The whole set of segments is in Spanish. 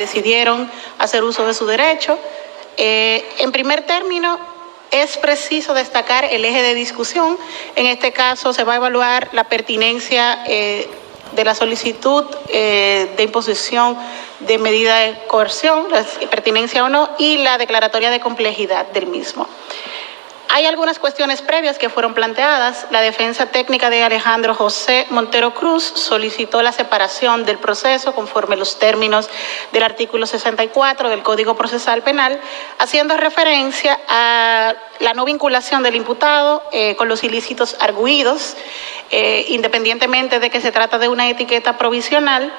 decidieron hacer uso de su derecho. En primer término, es preciso destacar el eje de discusión. En este caso se va a evaluar la pertinencia de la solicitud de imposición de medida de coerción, la pertinencia o no, y la declaratoria de complejidad del mismo. Hay algunas cuestiones previas que fueron planteadas. La defensa técnica de Alejandro José Montero Cruz solicitó la separación del proceso conforme los términos del artículo 64 del Código Procesal Penal, haciendo referencia a la no vinculación del imputado con los ilícitos arguidos, independientemente de que se trata de una etiqueta provisional.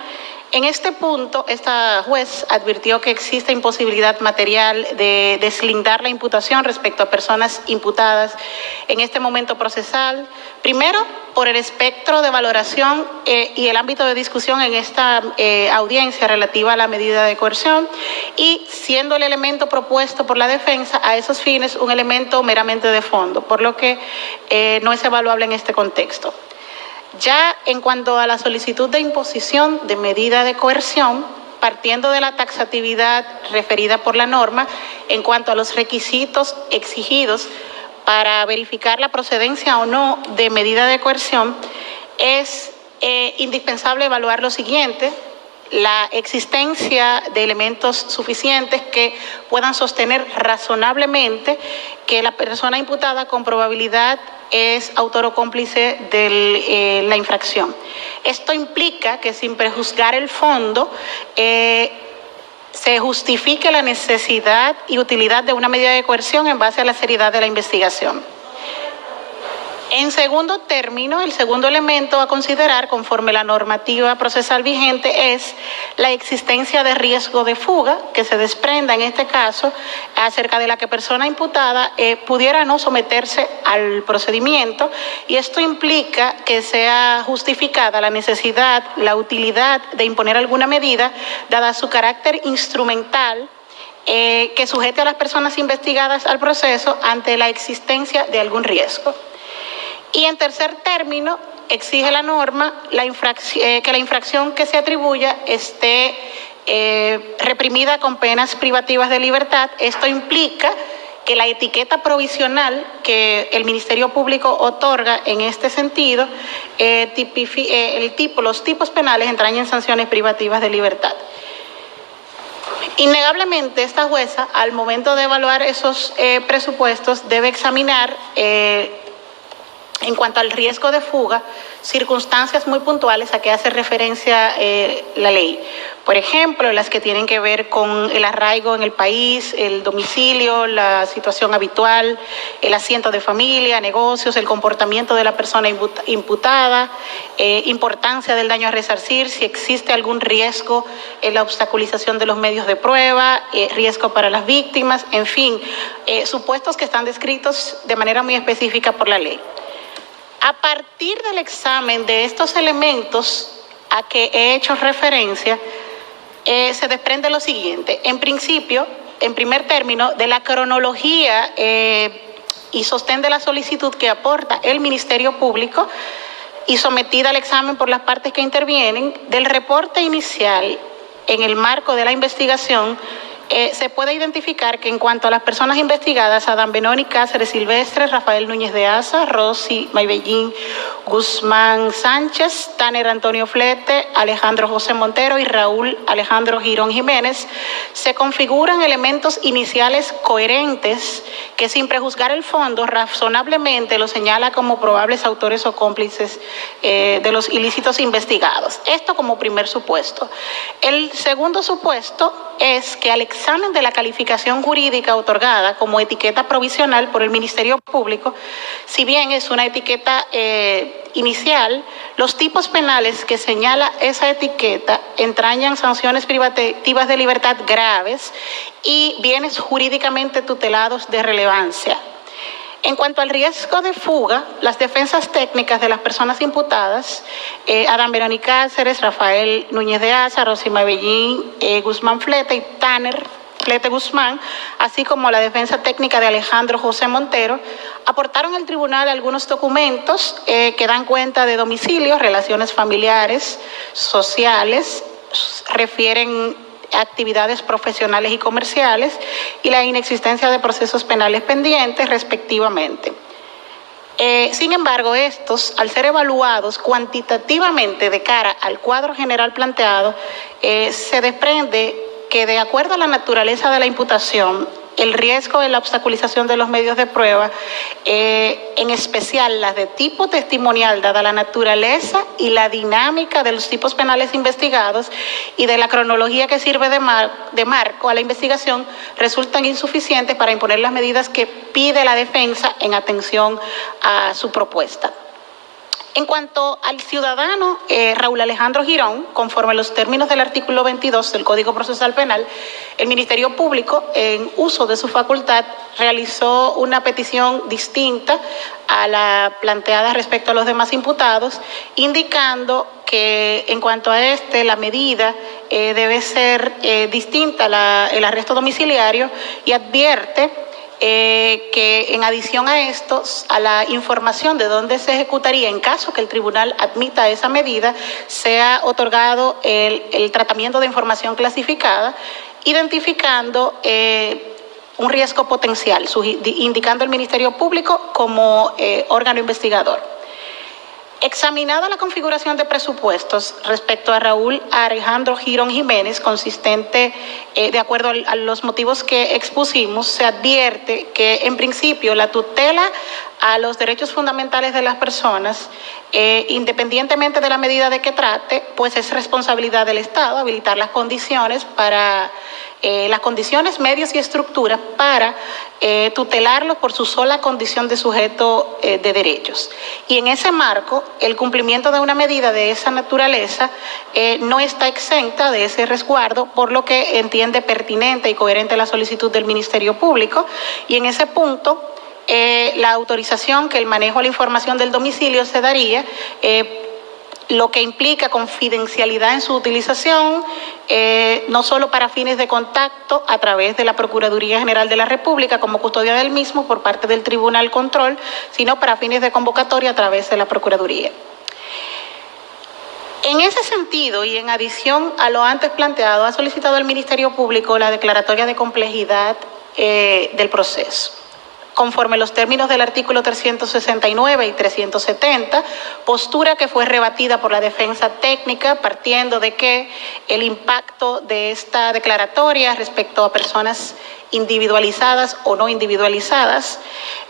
En este punto, esta juez advirtió que existe imposibilidad material de deslindar la imputación respecto a personas imputadas en este momento procesal. Primero, por el espectro de valoración y el ámbito de discusión en esta audiencia relativa a la medida de coerción, y siendo el elemento propuesto por la defensa a esos fines un elemento meramente de fondo, por lo que no es evaluable en este contexto. Ya en cuanto a la solicitud de imposición de medida de coerción, partiendo de la taxatividad referida por la norma en cuanto a los requisitos exigidos para verificar la procedencia o no de medida de coerción, es indispensable evaluar lo siguiente: la existencia de elementos suficientes que puedan sostener razonablemente que la persona imputada con probabilidad es autor o cómplice de la infracción. Esto implica que, sin prejuzgar el fondo, se justifique la necesidad y utilidad de una medida de coerción en base a la seriedad de la investigación. En segundo término, el segundo elemento a considerar conforme la normativa procesal vigente es la existencia de riesgo de fuga que se desprenda en este caso acerca de la que persona imputada pudiera no someterse al procedimiento, y esto implica que sea justificada la necesidad, la utilidad de imponer alguna medida dada su carácter instrumental que sujete a las personas investigadas al proceso ante la existencia de algún riesgo. Y en tercer término, exige la norma que la infracción que se atribuya esté reprimida con penas privativas de libertad. Esto implica que la etiqueta provisional que el Ministerio Público otorga en este sentido, los tipos penales entrañen sanciones privativas de libertad. Innegablemente, esta jueza, al momento de evaluar esos presupuestos, debe examinar en cuanto al riesgo de fuga, circunstancias muy puntuales a que hace referencia la ley. Por ejemplo, las que tienen que ver con el arraigo en el país, el domicilio, la situación habitual, el asiento de familia, negocios, el comportamiento de la persona imputada, importancia del daño a resarcir, si existe algún riesgo en la obstaculización de los medios de prueba, riesgo para las víctimas, en fin, supuestos que están descritos de manera muy específica por la ley. A partir del examen de estos elementos a que he hecho referencia, se desprende lo siguiente. En principio, en primer término, de la cronología y sostén de la solicitud que aporta el Ministerio Público y sometida al examen por las partes que intervienen, del reporte inicial en el marco de la investigación, se puede identificar que en cuanto a las personas investigadas, Adán Benoni Cáceres Silvestre, Rafael Núñez de Asa, Rosy Maybellín Guzmán Sánchez, Tanner Antonio Flete, Alejandro José Montero y Raúl Alejandro Girón Jiménez, se configuran elementos iniciales coherentes que, sin prejuzgar el fondo, razonablemente lo señala como probables autores o cómplices de los ilícitos investigados. Esto como primer supuesto. El segundo supuesto es que al examen de la calificación jurídica otorgada como etiqueta provisional por el Ministerio Público, si bien es una etiqueta inicial, los tipos penales que señala esa etiqueta entrañan sanciones privativas de libertad graves y bienes jurídicamente tutelados de relevancia. En cuanto al riesgo de fuga, las defensas técnicas de las personas imputadas, Adán Benoni Cáceres, Rafael Núñez de Asa, Rosy Maybellín Guzmán Flete y Tanner Flete Guzmán, así como la defensa técnica de Alejandro José Montero, aportaron al tribunal algunos documentos que dan cuenta de domicilios, relaciones familiares, sociales, refieren actividades profesionales y comerciales y la inexistencia de procesos penales pendientes, respectivamente. Sin embargo, estos, al ser evaluados cuantitativamente de cara al cuadro general planteado, se desprende que, de acuerdo a la naturaleza de la imputación, el riesgo de la obstaculización de los medios de prueba, en especial las de tipo testimonial, dada la naturaleza y la dinámica de los tipos penales investigados y de la cronología que sirve de marco a la investigación, resultan insuficientes para imponer las medidas que pide la defensa en atención a su propuesta. En cuanto al ciudadano Raúl Alejandro Girón, conforme a los términos del artículo 22 del Código Procesal Penal, el Ministerio Público, en uso de su facultad, realizó una petición distinta a la planteada respecto a los demás imputados, indicando que en cuanto a la medida debe ser distinta el arresto domiciliario, y advierte que en adición a esto, a la información de dónde se ejecutaría en caso que el tribunal admita esa medida, sea otorgado el tratamiento de información clasificada, identificando un riesgo potencial, indicando el Ministerio Público como órgano investigador. Examinada la configuración de presupuestos respecto a Raúl Alejandro Girón Jiménez, consistente de acuerdo a los motivos que expusimos, se advierte que en principio la tutela a los derechos fundamentales de las personas, independientemente de la medida de que trate, pues es responsabilidad del Estado habilitar las condiciones para las condiciones, medios y estructuras para tutelarlo por su sola condición de sujeto de derechos. Y en ese marco, el cumplimiento de una medida de esa naturaleza no está exenta de ese resguardo, por lo que entiende pertinente y coherente la solicitud del Ministerio Público. Y en ese punto, la autorización que el manejo de la información del domicilio se daría, lo que implica confidencialidad en su utilización, no solo para fines de contacto a través de la Procuraduría General de la República como custodia del mismo por parte del Tribunal Control, sino para fines de convocatoria a través de la Procuraduría. En ese sentido, y en adición a lo antes planteado, ha solicitado el Ministerio Público la declaratoria de complejidad del proceso, conforme los términos del artículo 369 y 370, postura que fue rebatida por la defensa técnica, partiendo de que el impacto de esta declaratoria respecto a personas individualizadas o no individualizadas.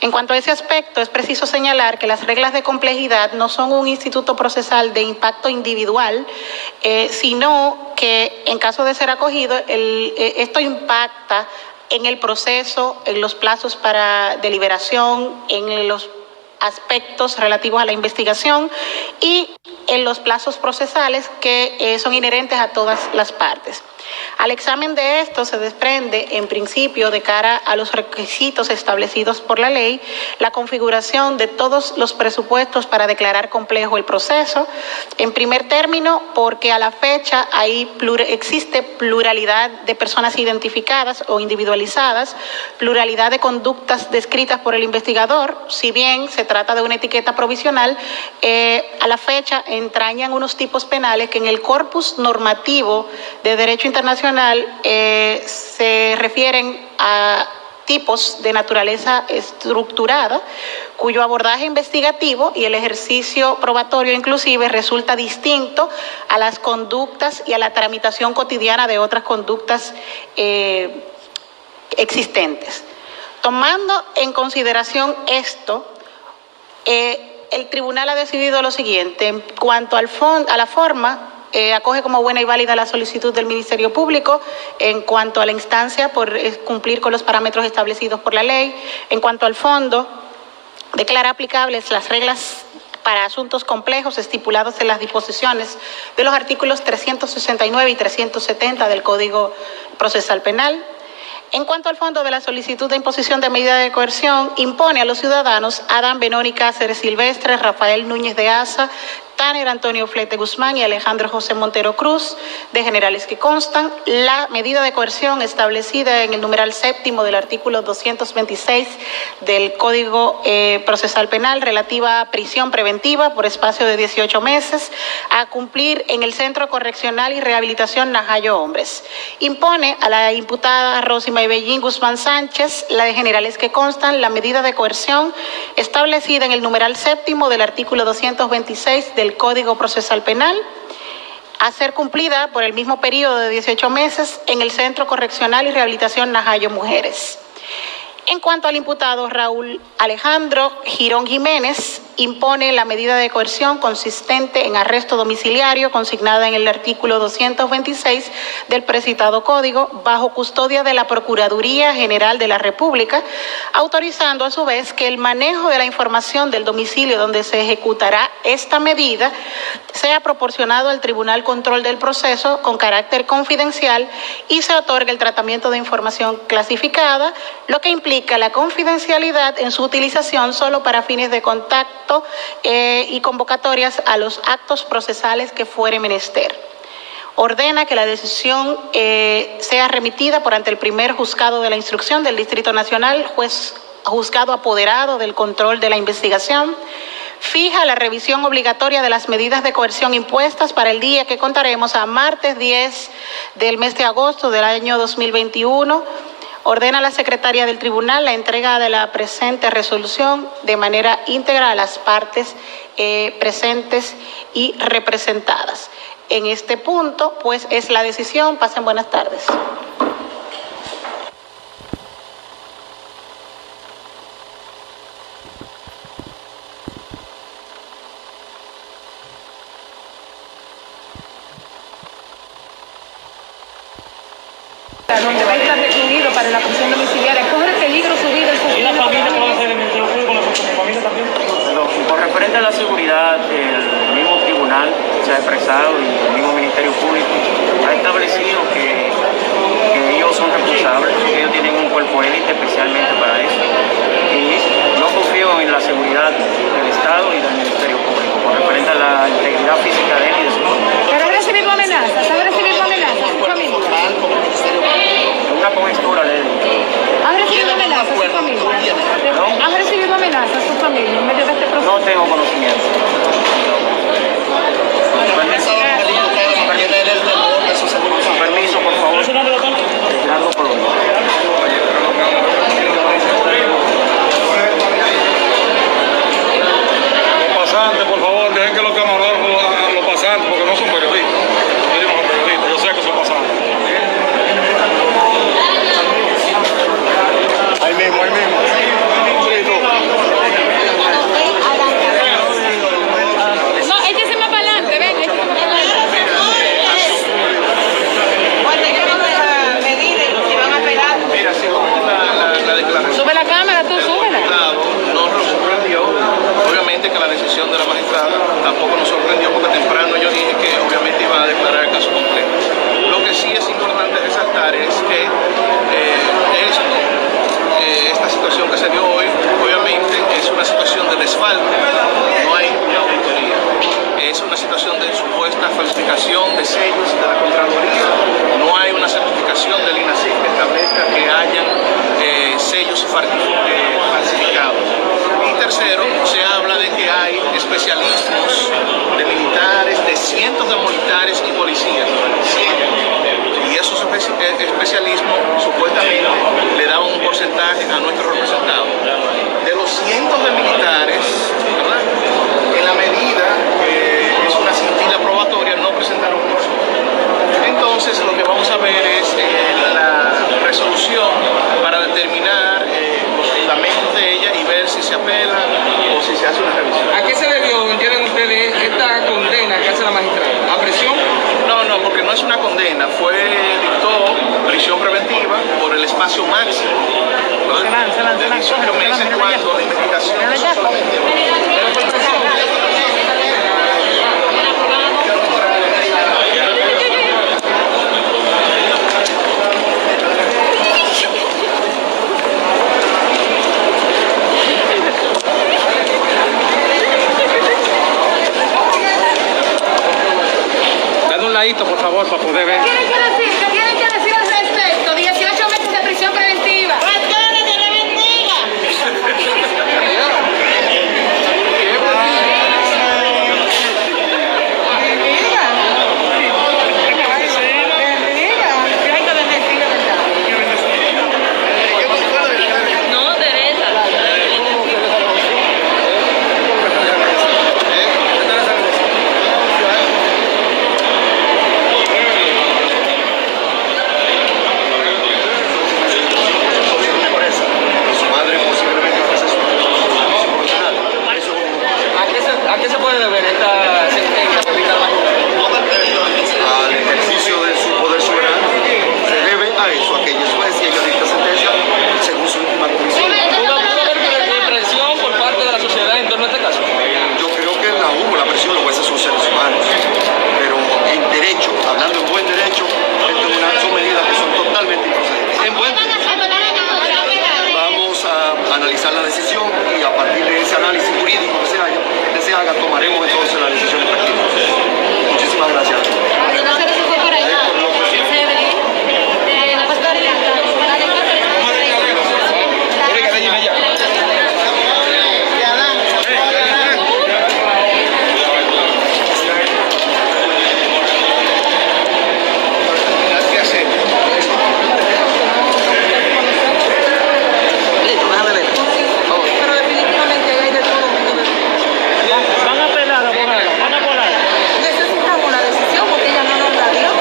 En cuanto a ese aspecto, es preciso señalar que las reglas de complejidad no son un instituto procesal de impacto individual, sino que en caso de ser acogido, esto impacta en el proceso, en los plazos para deliberación, en los aspectos relativos a la investigación y en los plazos procesales que son inherentes a todas las partes. Al examen de esto se desprende, en principio, de cara a los requisitos establecidos por la ley, la configuración de todos los presupuestos para declarar complejo el proceso. En primer término, porque a la fecha existe pluralidad de personas identificadas o individualizadas, pluralidad de conductas descritas por el investigador. Si bien se trata de una etiqueta provisional, a la fecha entrañan unos tipos penales que en el corpus normativo de derecho internacional se refieren a tipos de naturaleza estructurada, cuyo abordaje investigativo y el ejercicio probatorio inclusive resulta distinto a las conductas y a la tramitación cotidiana de otras conductas existentes. Tomando en consideración esto, el tribunal ha decidido lo siguiente: en cuanto a la forma, acoge como buena y válida la solicitud del Ministerio Público. En cuanto a la instancia, por cumplir con los parámetros establecidos por la ley. En cuanto al fondo, declara aplicables las reglas para asuntos complejos estipulados en las disposiciones de los artículos 369 y 370 del Código Procesal Penal. En cuanto al fondo de la solicitud de imposición de medida de coerción, impone a los ciudadanos Adán Benoni Cáceres Silvestre, Rafael Núñez de Asa, Tanner Antonio Flete Guzmán y Alejandro José Montero Cruz, de generales que constan. La medida de coerción establecida en el numeral séptimo del artículo 226 del Código Procesal Penal relativa a prisión preventiva por espacio de 18 meses a cumplir en el Centro Correccional y Rehabilitación Najayo Hombres. Impone a la imputada Rosy Maybellín Guzmán Sánchez, la de generales que constan, la medida de coerción establecida en el numeral séptimo del artículo 226 del Código Procesal Penal, a ser cumplida por el mismo periodo de 18 meses en el Centro Correccional y Rehabilitación Najayo Mujeres. En cuanto al imputado Raúl Alejandro Girón Jiménez, impone la medida de coerción consistente en arresto domiciliario consignada en el artículo 226 del precitado código bajo custodia de la Procuraduría General de la República, autorizando a su vez que el manejo de la información del domicilio donde se ejecutará esta medida sea proporcionado al Tribunal Control del Proceso con carácter confidencial y se otorgue el tratamiento de información clasificada, lo que implica la confidencialidad en su utilización solo para fines de contacto y convocatorias a los actos procesales que fuere menester. Ordena que la decisión sea remitida por ante el primer juzgado de la instrucción del Distrito Nacional, juzgado apoderado del control de la investigación. Fija la revisión obligatoria de las medidas de coerción impuestas para el día que contaremos a martes 10 del mes de agosto del año 2021. Ordena a la secretaria del tribunal la entrega de la presente resolución de manera íntegra a las partes presentes y representadas. En este punto, pues, es la decisión. Pasen buenas tardes. Donde va a estar recluido para la prisión domiciliaria, ¿corre peligro su vida? ¿Y la familia qué va a hacer en el Ministerio con la familia también? Con referente a la seguridad, el mismo tribunal se ha expresado y el mismo Ministerio Público ha establecido que ellos son responsables, que ellos tienen un cuerpo élite especialmente para eso. Y yo confío en la seguridad del Estado y del Ministerio Público con referente a la integridad física de él y de su familia. ¿Pero ha recibido amenazas? ¿Ha recibido amenazas su familia? Una cobertura de él. ¿Han recibido amenazas su familia? ¿Han recibido amenazas su familia en medio de este proceso? No tengo conocimiento. Permiso, por favor. Gerardo Colonia. Los pasantes, por favor, dejen que los camarógrafos hagan los pasantes, porque no son periodistas. No son periodistas, yo sé que son pasantes. Ahí mismo, ahí mismo. No, échese más para adelante, ven, échese más para adelante. Mira, según la declaración Sube la cámara, tú súbela. del Estado, no nos sorprendió, obviamente, que la decisión de la magistrada tampoco nos sorprendió, porque temprano yo dije que obviamente iba a declarar el caso completo. Lo que sí es importante resaltar es que esta situación que se dio hoy, obviamente, es una situación de desfalco, no hay una auditoría. Es una situación de supuesta falsificación de sellos de la Contraloría, no hay una certificación del INACIF que establezca que hayan sellos falsificados. Y tercero, se habla de que hay especialismos de militares, de cientos de militares y policías. Y esos especialismos supuestamente le daban un porcentaje a nuestros representados. De los cientos de militares, ¿verdad? En la medida que es una cintila probatoria, no presentaron un solo. Entonces, lo que vamos a ver es la resolución para determinar los fundamentos de ella y ver si se apela o si se hace una revisión. ¿A qué se debió, entienden ustedes, esta condena que hace la magistrada? ¿A prisión? No, porque no es una condena, dictó prisión preventiva por el espacio máximo, ¿verdad? De 18 meses cuando la investigación a eso, a que ellos juez y ellos dictan sentencia según su última comisión. ¿Pudo haber presión por parte de la sociedad en torno a este caso? Yo creo que la presión, los jueces son seres humanos, pero en derecho, hablando en buen derecho, son medidas que son totalmente improcedentes. En buen derecho. Vamos a analizar la decisión y a partir de ese análisis jurídico que se haga, tomaremos entonces la decisión práctica. Muchísimas gracias. Pero definitivamente hay de todo. ¿Van a apelar, abogada? ¿Van a apelar? Necesitamos una decisión porque ella no nos la dio.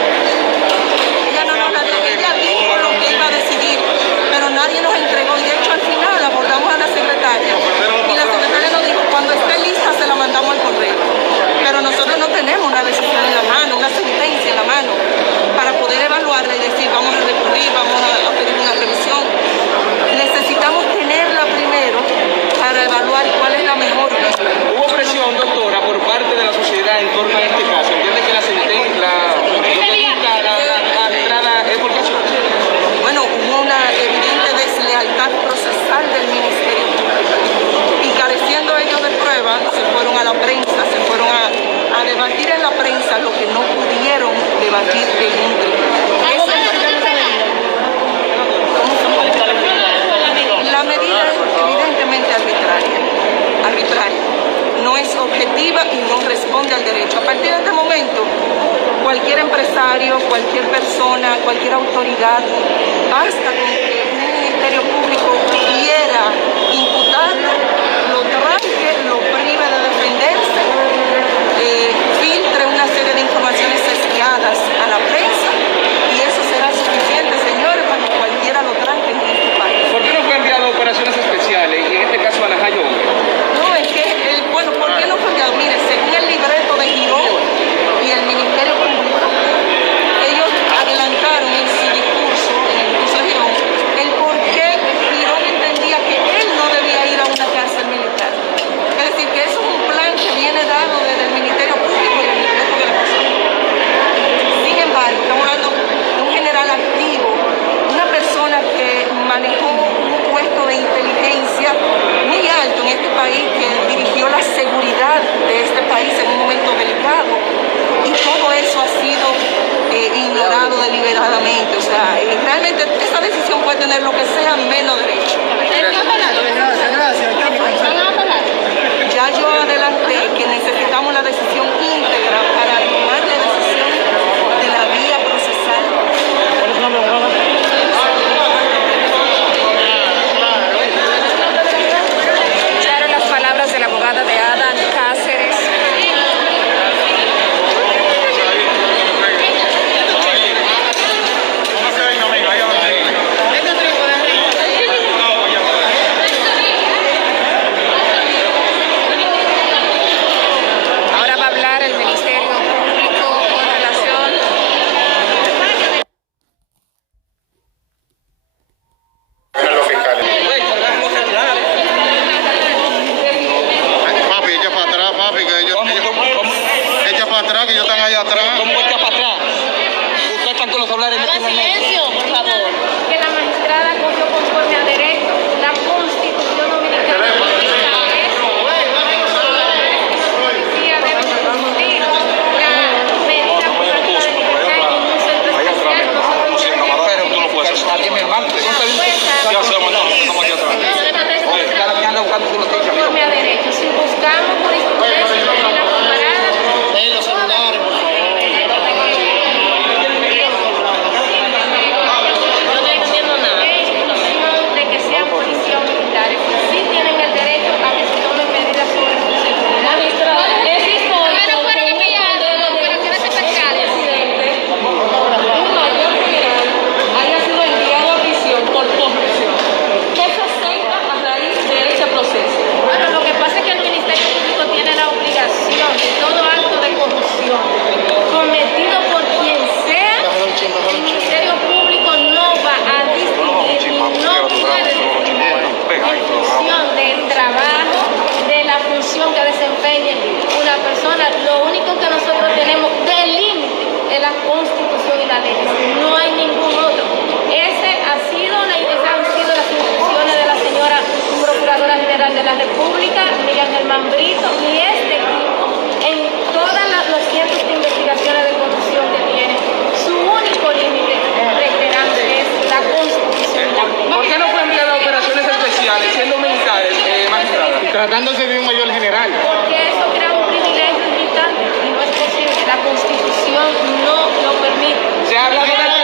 Ella no nos la dio. Ella dijo lo que iba a decidir, pero nadie nos entregó. Y de hecho al final abordamos a la secretaria. Y la secretaria nos dijo, cuando esté lista se la mandamos al correo. Pero nosotros no tenemos una decisión en la mano, una sentencia en la mano, para poder evaluarla y decir, vamos a recurrir, vamos a pedir una revisión. Necesitamos tenerla primero para evaluar cuál es la mejor. Hubo presión, doctora, por parte de la sociedad en torno a este caso. ¿Entiende que la sentencia, lo que dicta la arbitrada es por caso? Bueno, hubo una evidente deslealtad procesal del Ministerio Público y careciendo ellos de pruebas, se fueron a la prensa, se fueron a debatir en la prensa lo que no pudieron debatir en un tribunal. La medida es evidentemente arbitraria, no es objetiva y no responde al derecho. A partir de este momento, cualquier empresario, cualquier persona, cualquier autoridad, basta con que un ministerio público quiera imputarlo, lo tranque, lo prive de defenderse, filtre una serie de informaciones sesgadas a la prensa y eso será suficiente, señores, para que cualquiera lo tranque en este país. ¿Por qué no fue enviado a operaciones especiales y en este caso a Najayo? No, es que, bueno, ¿por qué no fue enviado? Mire, según el libreto de Girón y el Ministerio Público, ellos adelantaron en su discurso, en el discurso de Girón, el por qué Girón entendía que él no debía ir a una cárcel militar. Es decir, que eso es un plan que viene dado desde el Ministerio Público y el libreto de la cosa. Sin embargo, estamos hablando de un general activo, una persona que manejó un puesto de inteligencia muy alto en este país, que dirigió la seguridad de este país en un momento delicado, y todo eso ha sido ignorado deliberadamente. O sea, realmente esa decisión puede tener lo que sea menos derecho. Ya yo adelanté que necesitamos la decisión íntegra para tomar la decisión de la vía procesal. ¿Cuál es su nombre, abogada? Escucharon las palabras de la abogada de Adán Cáceres. Ahora va a hablar el Ministerio Público con relación. Papi, echa para atrás, papi, que ellos... Echa para atrás, que ellos están allá atrás. ¿Cómo está para atrás? Ustedes están con los celulares en este momento. Que la magistrada cogió conforme a derecho la Constitución Dominicana. La policía debe discutir la medida propuesta de libertad en un centro especial. Pero tú no puedes hacer. Alguien me manda. ¿Qué hacemos? Estamos aquí atrás. Cada quien anda buscando su noticia. Conforme a derecho. Si buscamos jurisprudencia en la comparada, Los celulares, por favor. de que sean policías militares, sí tienen el derecho a que se tomen medidas sobre su seguridad. Pero fueron enviados a operaciones especiales. Un mayor general haya sido enviado a prisión por tratándose de un mayor general. Porque eso crea un privilegio irritante y no es posible. La Constitución no lo permite. Se ha hablado de